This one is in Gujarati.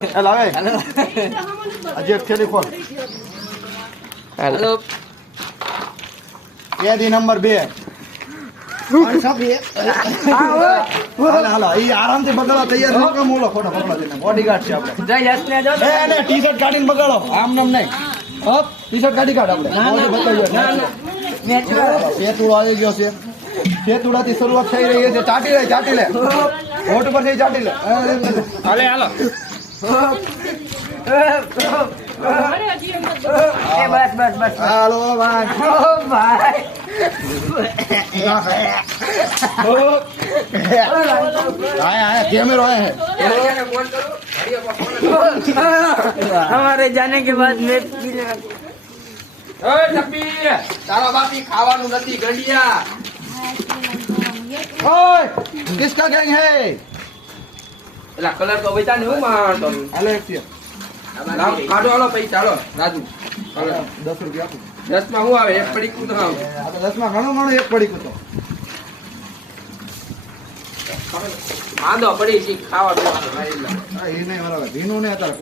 લાવે આજે ખેલી ખોલ हेलो યાદી નંબર 2 હાલો ઈ આરામથી બગાડો તૈયાર ન કરો મોલો ફોટો પકડા દેને બોડીગાર્ડ છે આપણે જય યસ ને જો એ ને ટી-શર્ટ કાઢીને બગાડો આમ નામ નહીં હપ ટી-શર્ટ કાઢી કાઢ આપણે બોડી બતાવ્યો ના ના મેચ સેતુડો આવી ગયો છે સેતુડાથી શરૂઆત થઈ રહી છે ચાટી લે હોટ પર થી ચાટી લે હાલે હાલો એ બસ બસ બસ હાલો ભાઈ ઓ ભાઈ आया कैमरा आया है हमारे जाने के बाद मैं તારા બાપી ખાવાનું નથી ગંડિયા ओए किसका गैंग है એલા કલર તો બતા ને હું મારતો एलेक्सिया લાવ કાઢો હાલો પૈસા ચાલો રાજુ 10 रुपया आपको 10 માં હું આવે એક પડી કુદ ખાવ આ તો 10 માં ઘણો એક પડી કતો માંદો પડી છે ખાવા પીવા આ એ નહીં બરાબર ભીનું ને અત્યારે